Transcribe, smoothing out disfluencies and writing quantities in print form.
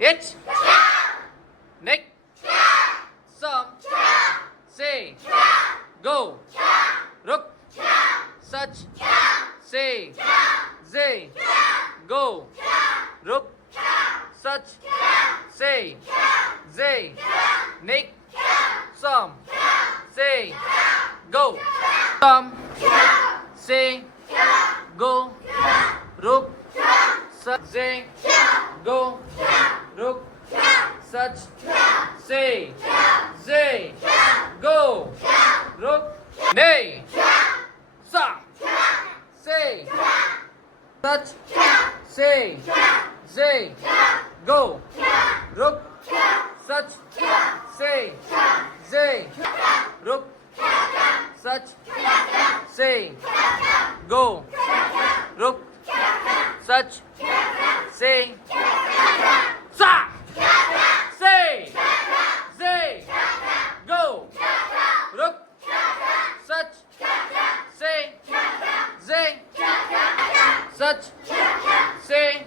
It's Nick. Some say go. Rook. Such say zay go. Rook. Such say zay. Nick. Some say go. Some say go. Rook. Such say go. Rook. Such say zay go. Rook. Nay. Sa. Say. Such say zay go. Rook. Such say zay. Rook. Such say go. Rook. Such say sa. Say zay go. Rook. Such say zay. Such say